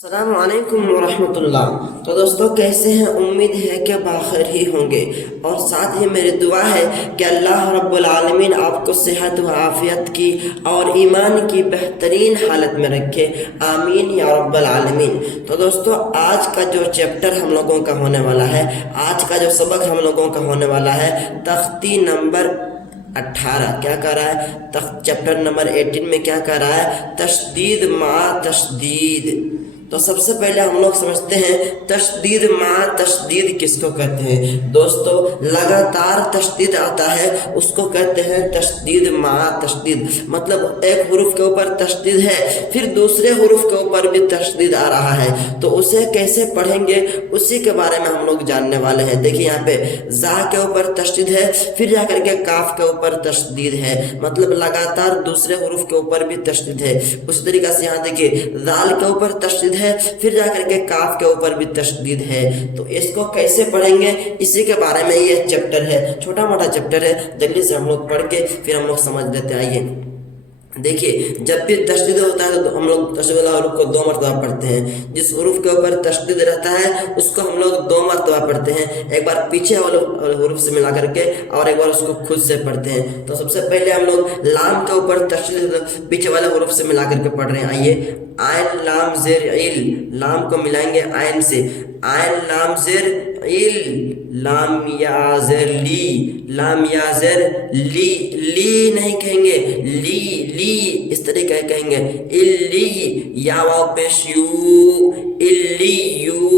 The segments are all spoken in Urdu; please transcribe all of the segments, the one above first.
السلام علیکم ورحمۃ اللہ۔ تو دوستوں کیسے ہیں؟ امید ہے کہ بخیر ہی ہوں گے، اور ساتھ ہی میری دعا ہے کہ اللہ رب العالمین آپ کو صحت و عافیت کی اور ایمان کی بہترین حالت میں رکھے، آمین یا رب العالمین۔ تو دوستوں آج کا جو چیپٹر ہم لوگوں کا ہونے والا ہے، آج کا جو سبق ہم لوگوں کا ہونے والا ہے، تختی نمبر 18 کیا کہہ رہا ہے؟ چیپٹر نمبر 18 میں کیا کہہ رہا ہے؟ تشدید مع تشدید۔ تو سب سے پہلے ہم لوگ سمجھتے ہیں تشدید مع تشدید کس کو کہتے ہیں۔ دوستو لگاتار تشدید آتا ہے اس کو کہتے ہیں تشدید مع تشدید، مطلب ایک حروف کے اوپر تشدید ہے پھر دوسرے حروف کے اوپر بھی تشدید آ رہا ہے، تو اسے کیسے پڑھیں گے اسی کے بارے میں ہم لوگ جاننے والے ہیں۔ دیکھیں یہاں پہ زا کے اوپر تشدید ہے، پھر جا کر کے کاف کے اوپر تشدید ہے، مطلب لگاتار دوسرے حروف کے اوپر بھی تشدید ہے۔ اسی طریقہ سے یہاں دیکھیے ذال کے اوپر تشدید ہے، پھر جا کر کے کاف کے اوپر بھی تشدید ہے، تو اس کو کیسے پڑھیں گے اسی کے بارے میں یہ چیپٹر ہے، چھوٹا موٹا چیپٹر ہے، جلدی سے ہم لوگ پڑھ کے پھر ہم لوگ سمجھ لیتے ہیں۔ آئیے دیکھیے، جب بھی تشدید ہوتا ہے تو ہم لوگ تشدید والا حروف کو 2 مرتبہ پڑھتے ہیں، جس حروف کے اوپر تشدید رہتا ہے اس کو ہم لوگ 2 مرتبہ پڑھتے ہیں، ایک بار پیچھے والے حروف سے ملا کر کے اور ایک بار اس کو خود سے پڑھتے ہیں۔ تو سب سے پہلے ہم لوگ لام کے اوپر تشدید پیچھے والے حروف سے ملا کر کے پڑھ رہے ہیں۔ آئیے عین لام زیر عل، لام کو ملائیں گے عین سے، عین لام زیر عل، لام یا زیر لی، لام یا زیر لی، لی نہیں کہیں گے، لی لی اس طریقے کہیں گے، الی یا واو پیش یو، الی یو،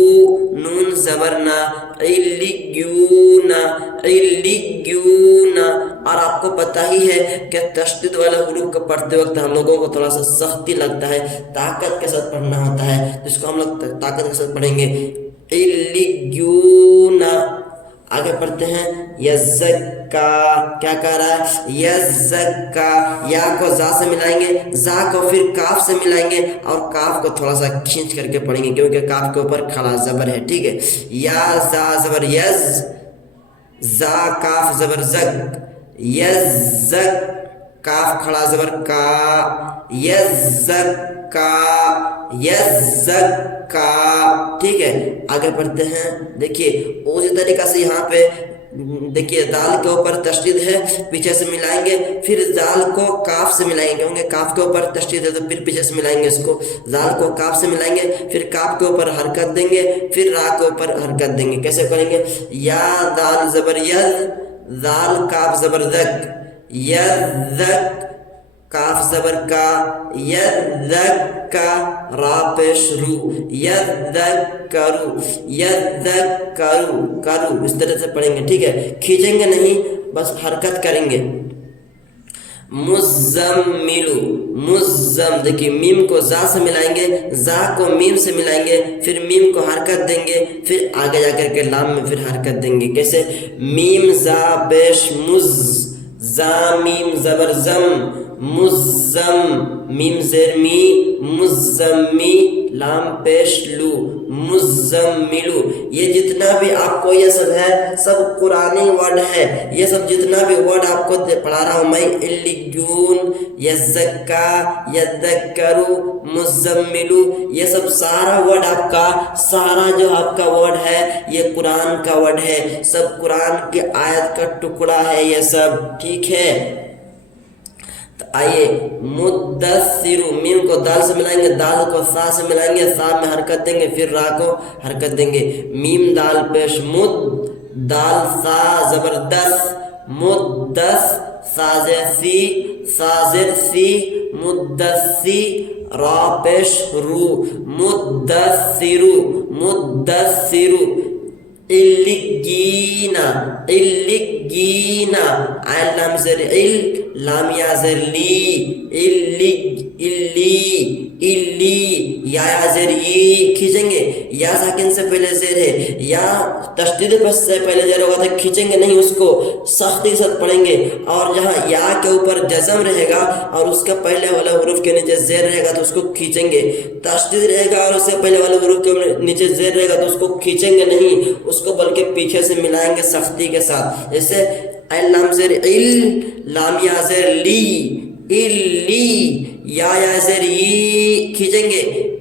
نون زبرنا، الیگیونا، الیگیونا۔ اور آپ کو پتہ ہی ہے کہ تشدید والے حروف کو پڑھتے وقت ہم لوگوں کو تھوڑا سا سختی لگتا ہے، طاقت کے ساتھ پڑھنا ہوتا ہے، جس کو ہم لوگ طاقت کے ساتھ پڑھیں گے، الیگیونا۔ آگے پڑھتے ہیں یزکا، کیا کہہ رہا ہے؟ یزکا، یا کو زا سے ملائیں گے، زا کو پھر کاف سے ملائیں گے اور کاف کو تھوڑا سا کھینچ کر کے پڑھیں گے کیونکہ کاف کے اوپر کھڑا زبر ہے، ٹھیک ہے۔ یا زا زبر یز، زا کاف زبر زک، یزک، کاف کھڑا زبر کا، یزکا، یزکا، ٹھیک ہے۔ آگے پڑھتے ہیں، دیکھیے اسی طریقہ سے یہاں پہ دیکھیے دال کے اوپر تشدید ہے، پیچھے سے ملائیں گے، پھر دال کو کاف سے ملائیں گے، کیونکہ کاف کے اوپر تشدید ہے تو پھر پیچھے سے ملائیں گے اس کو، دال کو کاف سے ملائیں گے، پھر کاف کے اوپر حرکت دیں گے، پھر را کے اوپر حرکت دیں گے۔ کیسے کریں گے؟ یا دال زبر ید، دال کاف زبر دک، یدک، کاف زبر کا، یدک کا، را پیش رو، یدک کرو، یدک کرو، کرو اس طرح سے پڑھیں گے، ٹھیک ہے، کھینچیں گے نہیں، بس حرکت کریں گے۔ مزملو، مزم، دیکھیے میم کو زا سے ملائیں گے، زا کو میم سے ملائیں گے، پھر میم کو حرکت دیں گے، پھر آگے جا کر کے لام میں پھر حرکت دیں گے۔ کیسے؟ میم زا پیش مز، زا میم زبر زم، مزم، میم زیر می، مزمی، لام پیش لو، مزملو۔ یہ جتنا بھی آپ کو یہ سب ہے سب قرآنی ورڈ ہے، یہ سب جتنا بھی ورڈ آپ کو پڑھا رہا ہوں میں، الیگیون، یزکا، یدکرو، مزملو، یہ سب سارا ورڈ آپ کا، سارا جو آپ کا ورڈ ہے یہ قرآن کا ورڈ ہے، سب قرآن کی آیت کا ٹکڑا ہے یہ سب، ٹھیک ہے۔ آئیے مدثر، میم کو دال سے ملائیں گے، دال کو سا سے ملائیں گے، سا میں حرکت دیں گے، پھر را کو حرکت دیں گے۔ میم دال پیش مد، دال سا زبردس، مدس، سازر سی، سازر سی، مدسی، را پیش رو، مدثرو، مدثرو۔ الیگینا، الیگینا، عین لام زیر عل، لام یا زیر لی، الی، الی، یا زیر ای، کھینچیں گے، یا ساکن سے پہلے زیر ہے، یا تشدید پر سے پہلے زیر ہوگا تو کھینچیں گے نہیں، اس کو سختی کے ساتھ پڑھیں گے، اور جہاں یا کے اوپر جزم رہے گا اور اس کا پہلے والا حروف کے نیچے زیر رہے گا تو اس کو کھینچیں گے، تشدید رہے گا اور اس سے پہلے والے حروف کے نیچے زیر رہے گا تو اس کو کھینچیں گے نہیں، اس کو بلکہ پیچھے سے ملائیں گے سختی کے ساتھ۔ جیسے عین لام زیر عل، لام یا زیر لی، الی، یا زیر ای، کھینچیں گے،